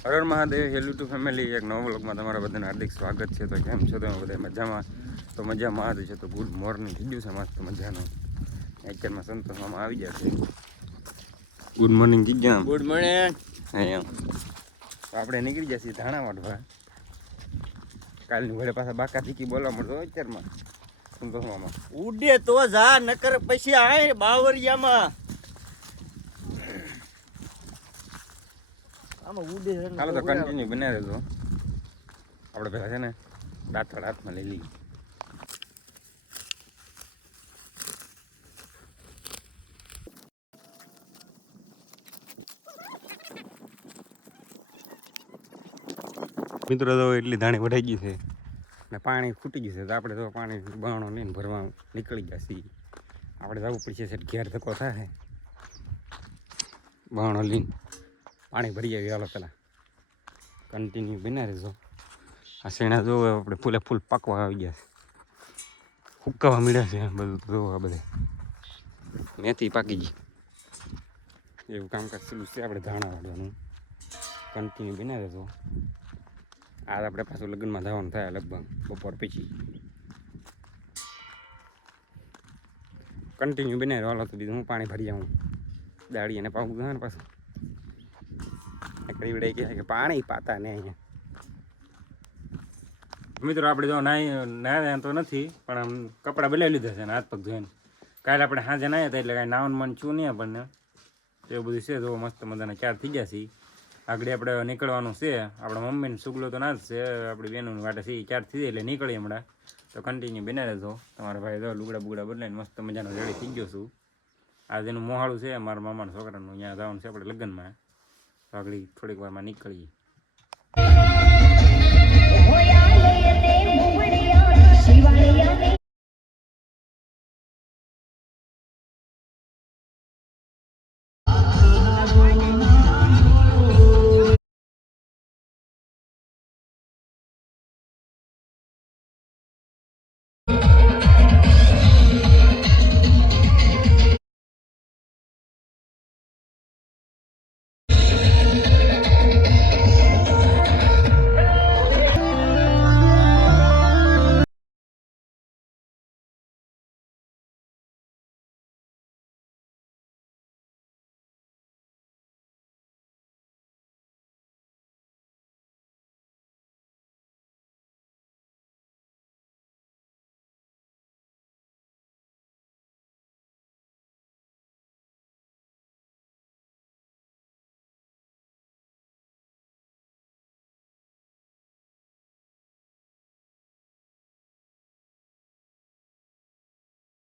હરર મહાદેવ હેલું two family એક નવા બ્લોગમાં તમારા બધાને હાર્દિક સ્વાગત છે. તો કેમ છો તમે બધા? મજામાં? તો મજામાં જ છે તો ગુડ મોર્નિંગ. થઈ ગયું છે મસ્ત મજાનું. એકચરમાં સંતોષવામાં આવી જશે છે. ગુડ મોર્નિંગ થઈ ગયા ગુડ મોર્નિંગ. અહીંયા તો આપણે નીકળી જશે ધાણા વાટવા કાલની ઘરે પાછા બાકા થીકી બોલવા મળતો અત્યારમાં સંતોષવામાં. ઉડે તો જા નકર પછી આય બાવરિયામાં. આમાં ઉડે છે તો કન્ટિન્યુ બનાવી દેજો આપણે પેલા છે ને દાંતળ હાથમાં લઈ લઈએ. મિત્રો તો એટલી ધાણી વઢાઈ ગઈ છે ને પાણી ખૂટી ગયું છે. તો આપણે તો પાણી બાણો લઈને ભરવા નીકળી ગયા છીએ. આપણે જવું પડશે છે ઘેર ધક્કો થાય. બાણો લઈને. પાણી ભરી આવી હાલો પહેલાં કન્ટિન્યુ બના રહેજો. આ શેણા જો આપણે ફૂલે ફૂલ પાકવા આવી ગયા છે. હુકાવા મળ્યા છે બધું જો આ બધે. મેથી પાકી ગઈ. એવું કામકાજ ચાલુ છે, આપણે ધાણા વાળવાનું. કન્ટિન્યુ બના રહેજો. આજ આપણે પાછું લગ્નમાં જવાનું થાય લગભગ બપોર પછી. કન્ટિન્યુ બનાવી હાલો તો બીજું હું પાણી ભરી જાઉં દાડી અને પાવું થાય ને પાછું. નકરી વડે કહે કે પાણી પાતા ને અહીંયા. મિત્રો, આપણે જો નાય નાહ્યા તો નથી, પણ આમ કપડાં બદલાવી લીધા છે ને હાથ પગ ધોઈને. કાલે આપણે સાંજે નાહ્યા હતા એટલે કાંઈ નાવન મન છું નહીં આપણને. તો એવું બધું છે જો મસ્ત મજાના ચાર થઈ ગયા છે આગળ આપણે નીકળવાનું છે. આપણા મમ્મીને સુગલો તો ના જ છે. આપણી બહેનોની વાટે છે ચાર થઈ જાય એટલે નીકળીએ હમણાં. તો કન્ટિન્યુ બિના રહેજો. તમારા ભાઈ જો લુગડા બુગડા બદલાઈને મસ્ત મજાનો રેડી થઈ ગયો છું. આજે એનું મોહાળું છે, મારા મામાના છોકરાનું અહીંયા જવાનું છે આપણે લગ્નમાં. આગળ થોડીક વારમાં નીકળીએ